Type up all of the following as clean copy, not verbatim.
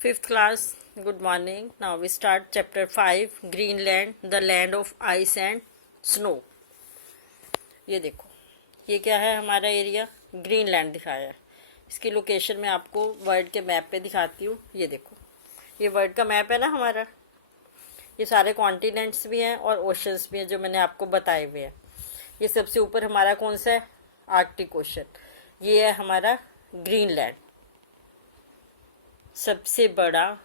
Fifth class, good morning. Now we start chapter 5, Greenland, the land of ice and snow. ये देखो, ये क्या है हमारा एरिया? ग्रीनलैंड दिखाया है. इसकी लोकेशन मैं आपको वर्ल्ड के मैप पे दिखाती हूँ. ये देखो, ये वर्ल्ड का मैप है ना हमारा. ये सारे कॉन्टिनेंट्स भी हैं और ओशंस भी हैं जो मैंने आपको बताए हुए हैं. ये सबसे ऊपर हमारा कौन सा है? Arctic ocean. ये है हमारा ग्रीनलैंड, सबसे बड़ा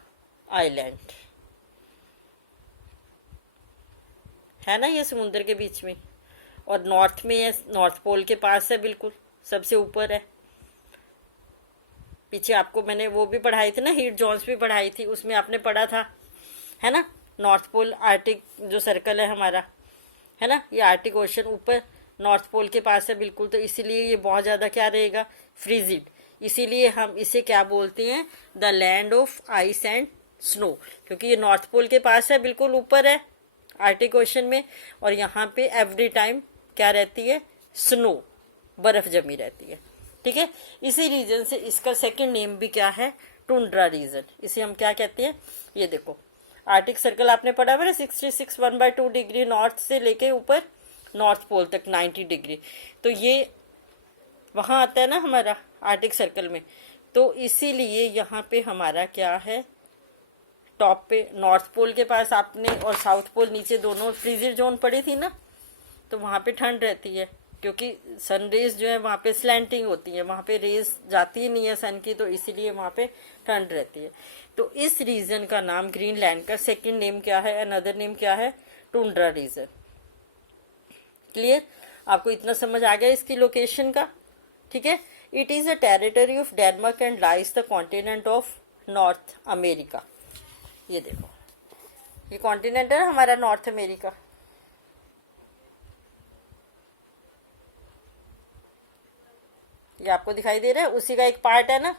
आइलैंड है ना, ये समुद्र के बीच में. और नॉर्थ में है, नॉर्थ पोल के पास है, बिल्कुल सबसे ऊपर है. पीछे आपको मैंने वो भी पढ़ाई थी ना, हीट जोन्स भी पढ़ाई थी, उसमें आपने पढ़ा था, है ना. नॉर्थ पोल आर्टिक जो सर्कल है हमारा, है ना, ये आर्टिक ओशन ऊपर नॉर्थ पोल के पास है बिल्कुल. तो इसीलिए ये बहुत ज़्यादा क्या रहेगा? फ्रीजिड. इसीलिए हम इसे क्या बोलते हैं? The land of ice and snow, क्योंकि ये नॉर्थ पोल के पास है, बिल्कुल ऊपर है आर्टिक ओशन में. और यहाँ पे एवरी टाइम क्या रहती है? स्नो, बर्फ जमी रहती है. ठीक है. इसी रीजन से इसका सेकंड नेम भी क्या है? Tundra region. इसे हम क्या कहते हैं? ये देखो, आर्टिक सर्कल आपने पढ़ा हुआ है 66 1/2 डिग्री नॉर्थ से लेके ऊपर नॉर्थ पोल तक 90 डिग्री. तो ये वहाँ आता है ना हमारा आर्टिक सर्कल में. तो इसीलिए यहाँ पे हमारा क्या है? टॉप पे नॉर्थ पोल के पास आपने और साउथ पोल नीचे दोनों फ्रीजर जोन पड़ी थी ना, तो वहाँ पे ठंड रहती है, क्योंकि सन रेज जो है वहाँ पे स्लैंटिंग होती है, वहाँ पे रेज जाती ही नहीं है सन की, तो इसीलिए वहाँ पे ठंड रहती है. तो इस रीजन का नाम, ग्रीनलैंड का सेकंड नेम क्या है? अनदर नेम क्या है? Tundra region. क्लियर? आपको इतना समझ आ गया इसकी लोकेशन का? ठीक है. It is a territory of Denmark and lies the continent of north America. ये देखो, ये कॉन्टिनेंट है हमारा नॉर्थ अमेरिका. ये आपको दिखाई दे रहा है, उसी का एक पार्ट है ना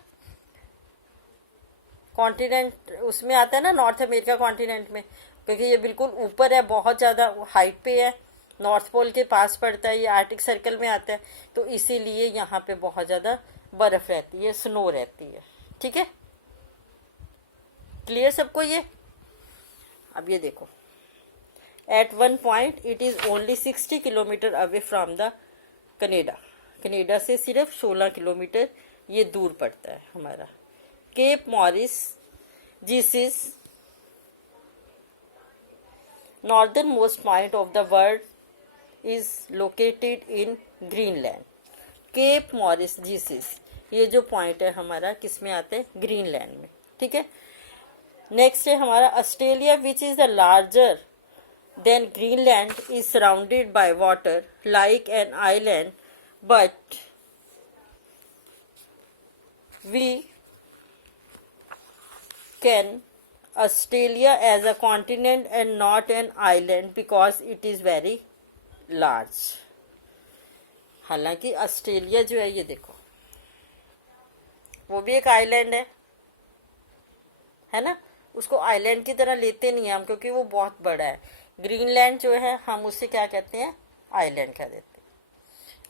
कॉन्टिनेंट, उसमें आता है ना नॉर्थ अमेरिका कॉन्टिनेंट में, क्योंकि ये बिल्कुल ऊपर है, बहुत ज़्यादा हाइट पे है, नॉर्थ पोल के पास पड़ता है, ये आर्टिक सर्कल में आता है. तो इसीलिए यहाँ पे बहुत ज़्यादा बर्फ रहती है, स्नो रहती है. ठीक है. क्लियर सबको ये? अब ये देखो, at one point it is only 60 kilometre away from the Canada. Canada से सिर्फ 16 किलोमीटर ये दूर पड़ता है हमारा. Cape Morris, this is northern most point of the world, is located in Greenland. Cape Morris Jesup, ये जो पॉइंट है हमारा किस में आते हैं? ग्रीनलैंड में. ठीक है. नेक्स्ट है हमारा Australia, which is the larger than Greenland, is surrounded by water like an island, but we can Australia as a continent and not an island because it is very large. हालांकि Australia जो है, ये देखो, वो भी एक island है ना. उसको आइलैंड की तरह लेते नहीं हम, क्योंकि वो बहुत बड़ा है. ग्रीनलैंड जो है हम उसे क्या कहते हैं? आइलैंड कह देते हैं.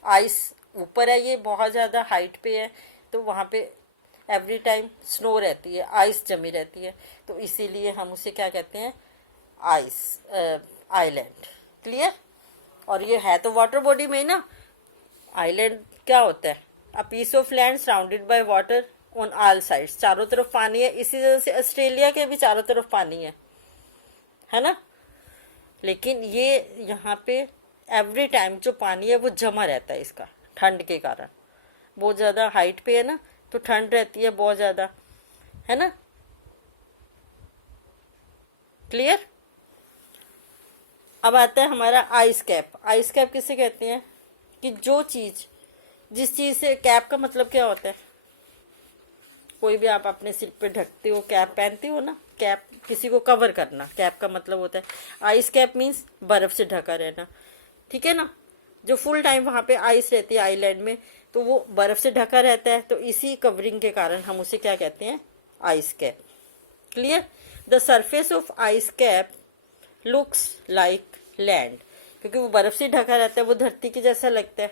आइस ऊपर है, ये बहुत ज़्यादा हाइट पे है, तो वहाँ पे एवरी टाइम स्नो रहती है, आइस जमी रहती है, तो इसीलिए हम उसे क्या कहते हैं? Ice island. क्लियर? और ये है तो वाटर बॉडी में ना. आइलैंड क्या होता है? A piece of land surrounded by water on all sides. चारों तरफ पानी है. इसी तरह से ऑस्ट्रेलिया के भी चारों तरफ पानी है ना. लेकिन ये यहाँ पे एवरी टाइम जो पानी है वो जमा रहता है इसका, ठंड के कारण. बहुत ज़्यादा हाइट पे है ना, तो ठंड रहती है बहुत ज़्यादा, है ना. क्लियर? अब आता है हमारा आइस कैप. आइस कैप किसे कहते हैं? कि जो चीज़, जिस चीज़ से, कैप का मतलब क्या होता है? कोई भी आप अपने सिर पे ढकते हो, कैप पहनते हो ना. कैप किसी को कवर करना, कैप का मतलब होता है. आइस कैप मीन्स बर्फ से ढका रहना. ठीक है ना. जो फुल टाइम वहाँ पे आइस रहती है आइलैंड में, तो वो बर्फ से ढका रहता है, तो इसी कवरिंग के कारण हम उसे क्या कहते हैं? Ice cap. Clear? The surface of ice cap looks like land, क्योंकि वो बर्फ से ढका रहता है, वो धरती के जैसा लगता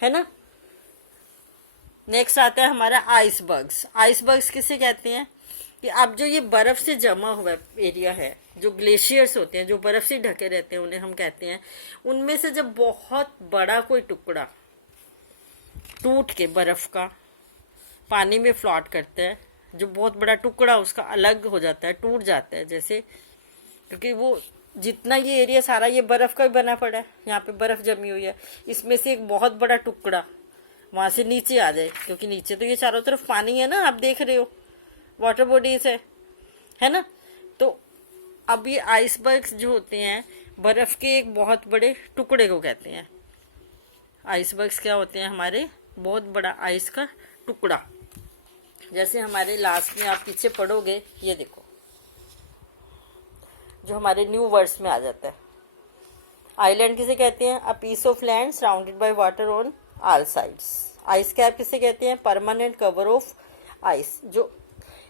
है ना. नेक्स्ट आता है हमारा आइसबर्ग्स. आइसबर्ग्स किसे कहते हैं? कि अब जो ये बर्फ से जमा हुआ एरिया है, जो ग्लेशियर्स होते हैं, जो बर्फ से ढके रहते हैं, उन्हें हम कहते हैं, उनमें से जब बहुत बड़ा कोई टुकड़ा टूट के बर्फ का पानी में फ्लॉट करता है, जो बहुत बड़ा टुकड़ा उसका अलग हो जाता है, टूट जाता है जैसे, क्योंकि वो जितना ये एरिया सारा ये बर्फ का ही बना पड़ा है, यहाँ पे बर्फ जमी हुई है, इसमें से एक बहुत बड़ा टुकड़ा वहां से नीचे आ जाए, क्योंकि नीचे तो ये चारों तरफ पानी है ना, आप देख रहे हो, वाटर बॉडीज है ना। तो अब ये आइसबर्ग्स जो होते हैं, बर्फ के एक बहुत बड़े टुकड़े को कहते हैं। आइसबर्ग्स क्या होते हैं? हमारे बहुत बड़ा आइस का टुकड़ा। जैसे हमारे लास्ट में आप पीछे पढ़ोगे, ये देखो जो हमारे न्यू वर्ड्स में आ जाता है, आइलैंड किसे कहते हैं? A piece of land surrounded by water on all sides. Ice cap किसे कहते हैं? परमानेंट कवर ऑफ आइस, जो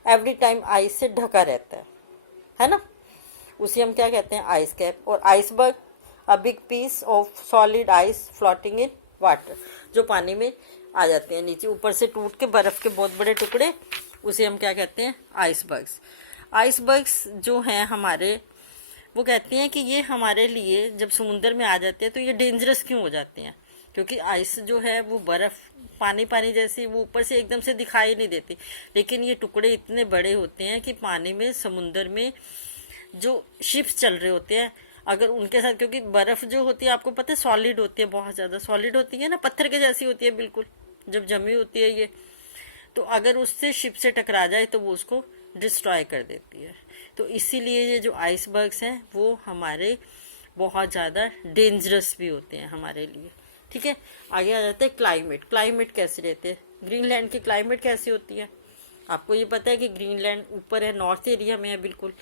एवरी टाइम आइस से ढका रहता है ना, उसे हम क्या कहते हैं? Ice cap. और iceberg a big piece of solid ice floating in water, जो पानी में आ जाते हैं नीचे, ऊपर से टूट के बर्फ के बहुत बड़े टुकड़े, उसे हम क्या कहते हैं? आइसबर्ग्स। आइसबर्ग्स जो हैं हमारे, वो कहते हैं कि ये हमारे लिए जब समुद्र में आ जाते हैं तो ये डेंजरस क्यों हो जाते हैं? क्योंकि आइस जो है वो बर्फ पानी पानी जैसी, वो ऊपर से एकदम से दिखाई नहीं देती, लेकिन ये टुकड़े इतने बड़े होते हैं कि पानी में, समुद्र में जो शिप्स चल रहे होते हैं, अगर उनके साथ, क्योंकि बर्फ जो होती है आपको पता है सॉलिड होती है, बहुत ज़्यादा सॉलिड होती है ना, पत्थर के जैसी होती है बिल्कुल, जब जमी होती है ये, तो अगर उससे शिप से टकरा जाए तो वो उसको डिस्ट्रॉय कर देती है। तो इसीलिए ये जो आइसबर्ग्स हैं वो हमारे बहुत ज़्यादा डेंजरस भी होते हैं हमारे लिए। ठीक है, आगे आ जाते हैं क्लाइमेट। क्लाइमेट कैसे रहते हैं? ग्रीनलैंड की क्लाइमेट कैसी होती है? आपको ये पता है कि ग्रीनलैंड ऊपर है, नॉर्थ एरिया में है बिल्कुल,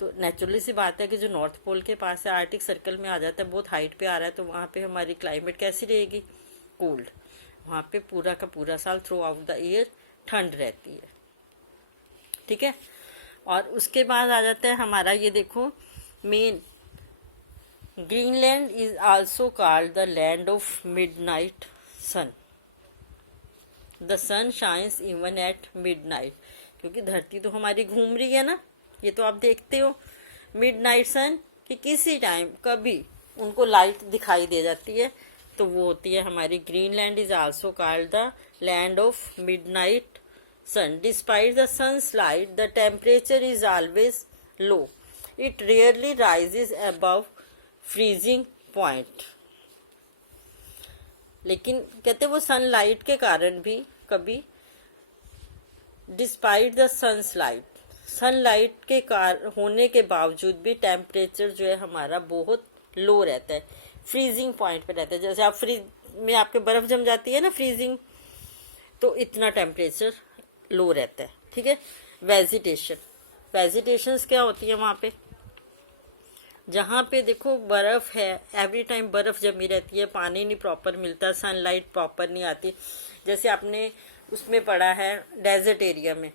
तो नेचुरली सी बात है कि जो नॉर्थ पोल के पास है, आर्टिक सर्कल में आ जाता है, बहुत हाइट पे आ रहा है, तो वहाँ पे हमारी क्लाइमेट कैसी रहेगी? कोल्ड। वहाँ पे पूरा का पूरा साल थ्रू आउट द ईयर ठंड रहती है। ठीक है, और उसके बाद आ जाता है हमारा, ये देखो मेन, Greenland is also called the land of midnight sun. The sun shines even at midnight, क्योंकि धरती तो हमारी घूम रही है ना, ये तो आप देखते हो। मिडनाइट सन कि किसी टाइम कभी उनको लाइट दिखाई दे जाती है, तो वो होती है हमारी Greenland is also called the land of midnight sun. Despite the sun's light, the temperature is always low. It rarely rises above freezing point. लेकिन कहते वो सनलाइट के कारण भी कभी, डिस्पाइट द सनलाइट, सनलाइट के होने के बावजूद भी टेम्परेचर जो है हमारा बहुत लो रहता है, फ्रीजिंग पॉइंट पे रहता है। जैसे आप फ्रीज में आपके बर्फ जम जाती है ना, फ्रीजिंग, तो इतना टेम्परेचर लो रहता है। ठीक है, वेजिटेशन, वेजिटेशंस क्या होती है वहाँ पे? जहाँ पे देखो बर्फ है, एवरी टाइम बर्फ जमी रहती है, पानी नहीं प्रॉपर मिलता, सनलाइट प्रॉपर नहीं आती। जैसे आपने उसमें पढ़ा है डेजर्ट एरिया में,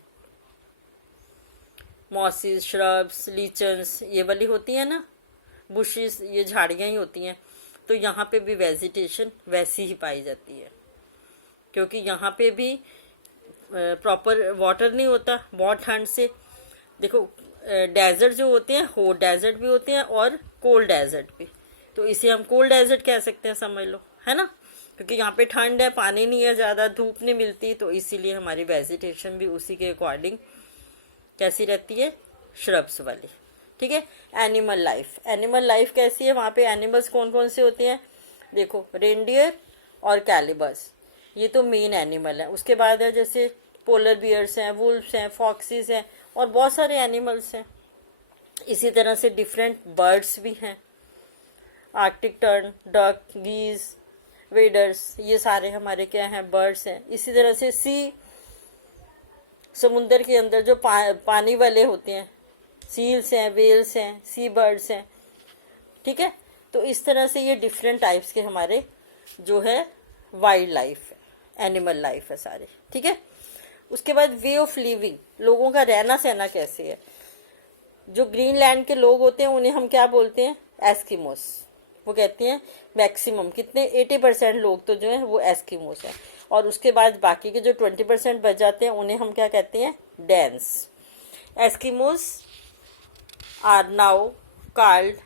मॉसिस, श्रब्स, लीचन्स, ये वाली होती है ना, बुशेस, ये झाड़ियाँ ही होती हैं। तो यहाँ पे भी वेजिटेशन वैसी ही पाई जाती है, क्योंकि यहाँ पे भी प्रॉपर वाटर नहीं होता बहुत ठंड से। देखो डेजर्ट जो होते हैं, हॉट डेजर्ट भी होते हैं और कोल्ड डेजर्ट भी, तो इसे हम कोल्ड डेजर्ट कह सकते हैं, समझ लो, है ना, क्योंकि यहाँ पे ठंड है, पानी नहीं है ज़्यादा, धूप नहीं मिलती, तो इसीलिए हमारी वेजिटेशन भी उसी के अकॉर्डिंग कैसी रहती है? श्रब्स वाली। ठीक है, एनिमल लाइफ, एनिमल लाइफ कैसी है वहाँ पे? एनिमल्स कौन कौन से होते हैं? देखो रेनडियर और कैलिबस, ये तो मेन एनिमल है। उसके बाद है जैसे पोलर बियर्स हैं, वुल्फ्स हैं, फॉक्सीज हैं, और बहुत सारे एनिमल्स हैं। इसी तरह से डिफरेंट बर्ड्स भी हैं, आर्कटिक टर्न, डक, गीज, वेडर्स, ये सारे हमारे क्या हैं? बर्ड्स हैं। इसी तरह से सी, समुद्र के अंदर जो पानी वाले होते हैं, सील्स हैं, वेल्स हैं, सी बर्ड्स हैं। ठीक है, तो इस तरह से ये डिफरेंट टाइप्स के हमारे जो है वाइल्ड लाइफ है, एनिमल लाइफ है सारे। ठीक है, उसके बाद वे ऑफ लिविंग, लोगों का रहना सहना कैसे है? जो ग्रीनलैंड के लोग होते हैं उन्हें हम क्या बोलते हैं? एस्किमोस। वो कहते हैं मैक्सिमम कितने 80% लोग तो जो है वो एस्किमोस हैं, और उसके बाद बाकी के जो 20% बच जाते हैं उन्हें हम क्या कहते हैं? Dens. Eskimos are now called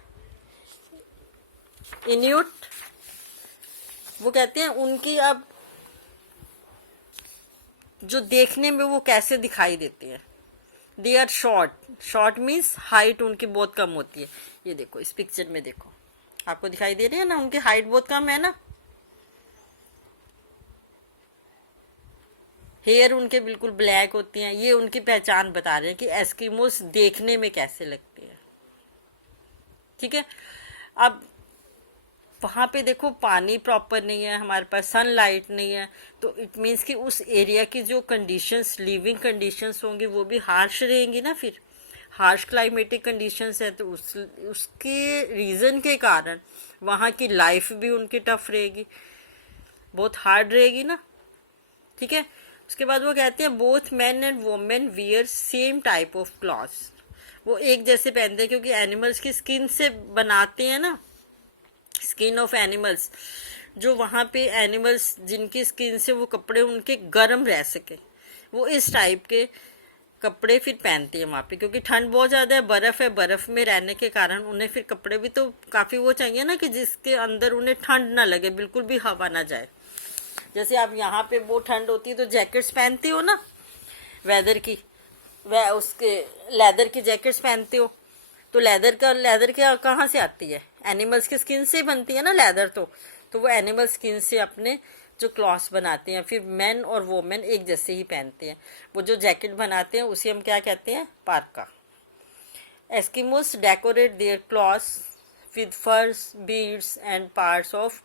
Inuit. वो कहते हैं उनकी अब जो देखने में वो कैसे दिखाई देते हैं, they are short. Short means height उनकी बहुत कम होती है। ये देखो इस पिक्चर में देखो, आपको दिखाई दे रही है ना, उनकी हाइट बहुत कम है ना। हेयर उनके बिल्कुल ब्लैक होती हैं। ये उनकी पहचान बता रहे हैं कि एस्किमोस देखने में कैसे लगते हैं। ठीक है, अब वहाँ पे देखो पानी प्रॉपर नहीं है हमारे पास, सनलाइट नहीं है, तो इट मीन्स कि उस एरिया की जो कंडीशंस, लिविंग कंडीशंस होंगी वो भी हार्श रहेंगी ना। फिर हार्श क्लाइमेटिक कंडीशंस है तो उसके रीज़न के कारण वहाँ की लाइफ भी उनकी टफ रहेगी, बहुत हार्ड रहेगी ना। ठीक है, उसके बाद वो कहते हैं both man and women wear same type of clothes. वो एक जैसे पहनते हैं क्योंकि एनिमल्स की स्किन से बनाते हैं ना, स्किन ऑफ एनिमल्स। जो वहाँ पे एनिमल्स जिनकी स्किन से वो कपड़े उनके गर्म रह सके, वो इस टाइप के कपड़े फिर पहनती है वहाँ पे, क्योंकि ठंड बहुत ज़्यादा है, बर्फ़ है, बर्फ़ में रहने के कारण उन्हें फिर कपड़े भी तो काफ़ी वो चाहिए ना कि जिसके अंदर उन्हें ठंड ना लगे, बिल्कुल भी हवा ना जाए। जैसे आप यहाँ पे बहुत ठंड होती है तो जैकेट्स पहनती हो ना, वेदर की, वह उसके लेदर की जैकेट्स पहनते हो, तो लेदर क्या कहाँ से आती है, एनिमल्स की स्किन से बनती है ना लेदर। तो वो एनिमल स्किन से अपने जो क्लॉथ्स बनाते हैं। फिर मेन और वोमेन एक जैसे ही पहनते हैं। वो जो जैकेट बनाते हैं उसे हम क्या कहते हैं, parka. Eskimos decorate their clothes with furs, beads and parts of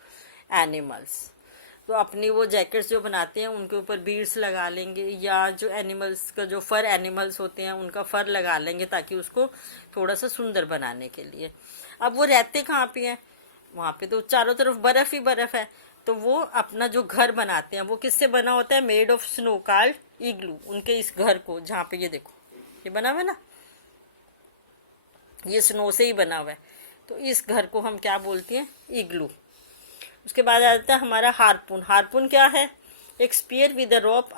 animals. तो अपनी वो जैकेट्स जो बनाते हैं उनके ऊपर बीड्स लगा लेंगे, या जो एनिमल्स का जो फर एनिमल्स होते हैं उनका फर लगा लेंगे ताकि उसको थोड़ा सा सुंदर बनाने के लिए। अब वो रहते कहाँ पे हैं, वहाँ पे तो चारों तरफ बर्फ ही बर्फ है, तो वो अपना जो घर बनाते हैं वो किससे बना होता है, मेड ऑफ स्नो, कॉल्ड इग्लू। उनके इस घर को, जहाँ पे ये देखो ये बना हुआ है ना, ये स्नो से ही बना हुआ है, तो इस घर को हम क्या बोलते हैं, इग्लू। उसके बाद आ जाता है हमारा हार्पून। हार्पून क्या है, एक spear with a rope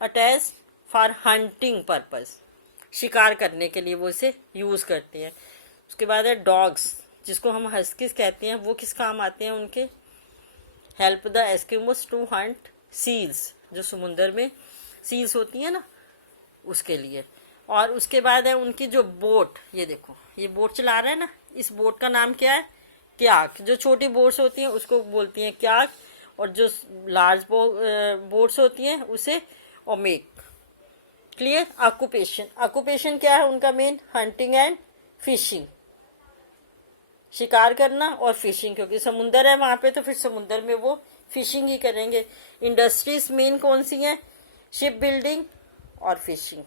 attach for hunting purpose. शिकार करने के लिए वो इसे यूज करते हैं। उसके बाद है डॉग्स, जिसको हम हस्कीज कहते हैं, वो किस काम आते हैं उनके, help the Eskimos to hunt seals, जो समुंदर में सील्स होती है ना, उसके लिए। और उसके बाद है उनकी जो बोट, ये देखो ये बोट चला रहा है ना, इस बोट का नाम क्या है, क्याक। जो छोटी बोट्स होती हैं उसको बोलती हैं क्याक, और जो लार्ज बोट्स होती हैं उसे ओमेक। क्लियर। ऑक्यूपेशन क्या है उनका मेन, हंटिंग एंड फिशिंग, शिकार करना और फिशिंग, क्योंकि समुंदर है वहां पे तो फिर समुंदर में वो फिशिंग ही करेंगे। इंडस्ट्रीज मेन कौन सी हैं, शिप बिल्डिंग और फिशिंग।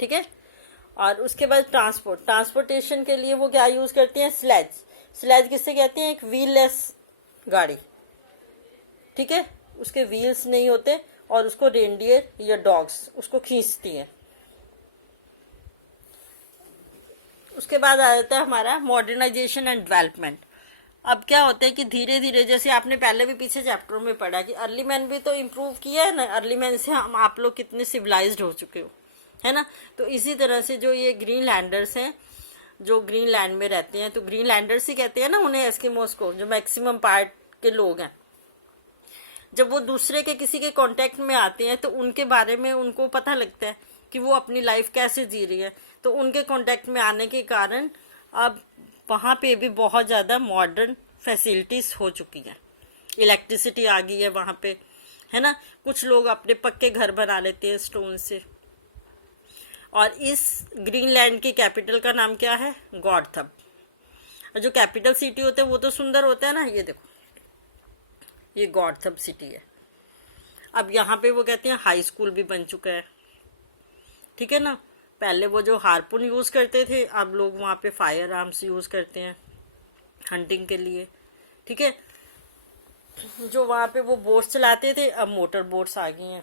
ठीक है, और उसके बाद ट्रांसपोर्टेशन के लिए वो क्या यूज करते हैं, स्लेज किससे कहते हैं, एक व्हीललेस गाड़ी। ठीक है, उसके व्हील्स नहीं होते और उसको रेंडियर या डॉग्स उसको खींचती हैं। उसके बाद आ जाता है हमारा मॉडर्नाइजेशन एंड डेवलपमेंट। अब क्या होता है कि धीरे धीरे, जैसे आपने पहले भी पीछे चैप्टरों में पढ़ा कि अर्ली मैन भी तो इम्प्रूव किया है ना, अर्ली मैन से हम आप लोग कितने सिविलाइज्ड हो चुके हो, है ना। तो इसी तरह से जो ये ग्रीनलैंडर्स हैं, जो ग्रीनलैंड में रहते हैं, तो ग्रीनलैंडर्स ही कहते हैं ना उन्हें, एस्किमोस को, जो मैक्सिमम पार्ट के लोग हैं। जब वो दूसरे के किसी के कांटेक्ट में आते हैं तो उनके बारे में उनको पता लगता है कि वो अपनी लाइफ कैसे जी रही है। तो उनके कांटेक्ट में आने के कारण अब वहाँ पे भी बहुत ज़्यादा मॉडर्न फैसिलिटीज़ हो चुकी हैं। इलेक्ट्रिसिटी आ गई है वहाँ पे, है ना। कुछ लोग अपने पक्के घर बना लेते हैं स्टोन से। और इस ग्रीनलैंड की कैपिटल का नाम क्या है, गॉडथब। और जो कैपिटल सिटी होते हैं वो तो सुंदर होता है ना, ये देखो ये गॉडथब सिटी है। अब यहाँ पे वो कहते हैं हाई स्कूल भी बन चुका है। ठीक है ना, पहले वो जो हार्पून यूज करते थे, अब लोग वहाँ पे फायर आर्म्स यूज करते हैं हंटिंग के लिए। ठीक है, जो वहाँ पे वो बोट्स चलाते थे अब मोटर बोट्स आ गई हैं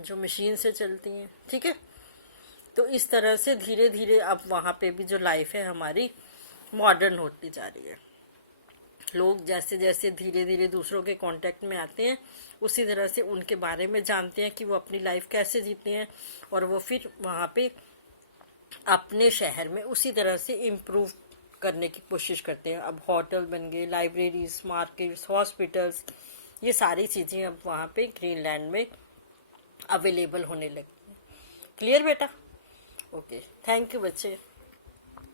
जो मशीन से चलती हैं। ठीक है, तो इस तरह से धीरे धीरे अब वहाँ पे भी जो लाइफ है हमारी मॉडर्न होती जा रही है। लोग जैसे जैसे धीरे धीरे दूसरों के कांटेक्ट में आते हैं, उसी तरह से उनके बारे में जानते हैं कि वो अपनी लाइफ कैसे जीते हैं, और वो फिर वहाँ पे अपने शहर में उसी तरह से इम्प्रूव करने की कोशिश करते हैं। अब होटल बन गए, लाइब्रेरीज, मार्केट्स, हॉस्पिटल्स, ये सारी चीज़ें अब वहाँ पे ग्रीनलैंड में अवेलेबल होने लगी। क्लियर बेटा? ओके, थैंक यू बच्चे।